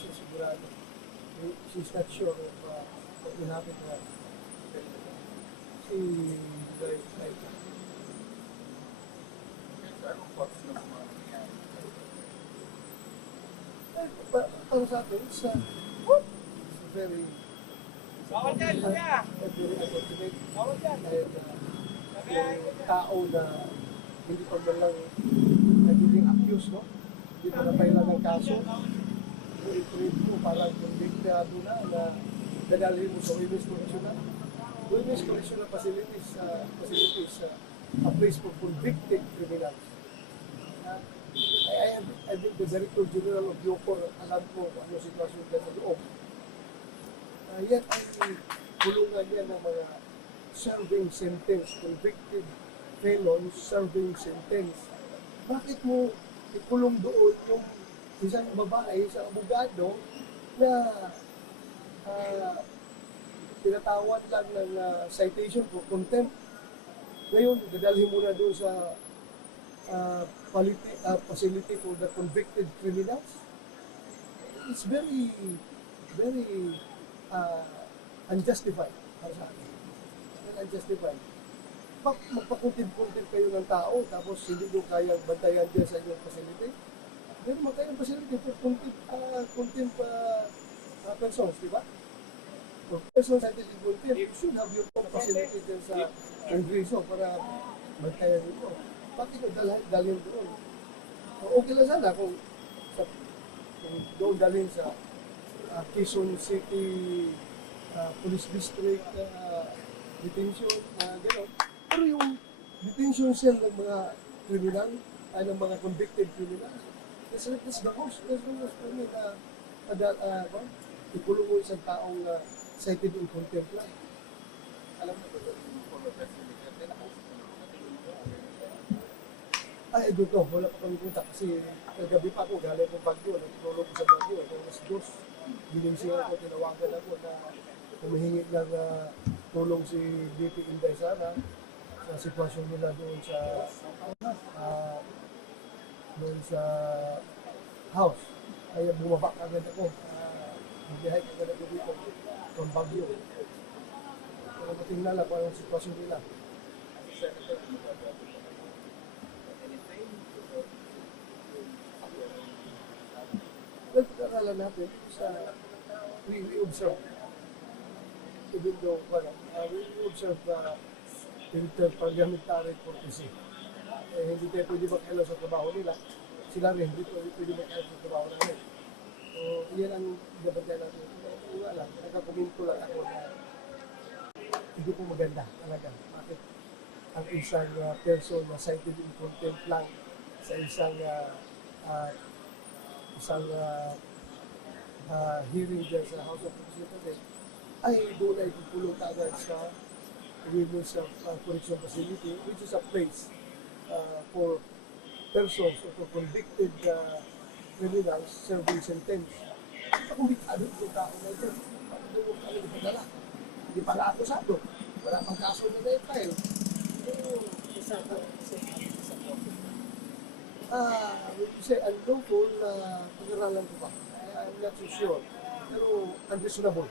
siya sigurado. She's not sure of what will happen to her. Si Laika. Para sa akin, it's very very unfortunate. And yung tao na hindi pa man lang nagiging accused, no? Hindi pa napailan ng kaso. Yung i-treat mo parang convictado na dadalhin mo sa Women's Correctional. Women's Correctional facilities a place for convicted criminals. I think the Director General of Yocor, alam ko kung ano sitwasyon dyan sa loob. Yan ay kulungan niya ng mga serving sentence, convicted felons serving sentence. Bakit mo ikulong doon yung isang babae, isang abogado na tinatawad lang ng citation for contempt? Ngayon, dadalhin mo na doon sa facility for the convicted criminals. It's very unjustified para sa akin. Very unjustified. Magpakuntin-kuntin kayo ng tao tapos hindi nyo kayang bantayan dyan sa inyong facility. Meron mo kayong facility for content persons, di ba? For persons that is content, you should have your own facility dyan sa Congreso para bantayan nyo. Bakit nyo dalhin doon? Okay lang sana kung doon dalhin sa Quezon City Police District detention, gano'n. Pero yung detention cell ng mga criminal, ng mga convicted criminal, that's the most for me na ikulong mo isang taong cited in contempt lang. Alam mo ba yung follow president natin, Ay, dito, wala pa kami punta kasi kagabi pa ako, galing ko Bagyo, nagtulog ko sa Bagyo, alas 2, gininsihan ko, tinawagan ako na humihingi ng tulong si VP Inday Sara sa sitwasyon nila doon sa house. Kaya bumaba agad ako, biyahe agad ako dito from Bagyo. Pero matingnan kung anong sitwasyon nila. Pag-aralan natin sa we observe, even though we observe interparliamentary courtesy. Hindi tayo pwede mag-elo sa trabaho nila. Sila rin, hindi pwede mag-elo sa trabaho namin. So, yan ang dabatay natin. Wala, nagkakomento lang ako na hindi po maganda talaga. Bakit ang isang person na cited in contempt lang sa isang hearing dyan sa House of Representatives ay doon ay pupulong agad sa Women's Correction Facility, which is a place for persons or for convicted criminals serving sentence. Kumbitado yung tao na ito. Doon kami ipadala. Hindi pala akusado. Wala pang kaso na na-file. Say, ang lawful na pag-aralan ko pa. I'm not so sure. Pero unreasonable.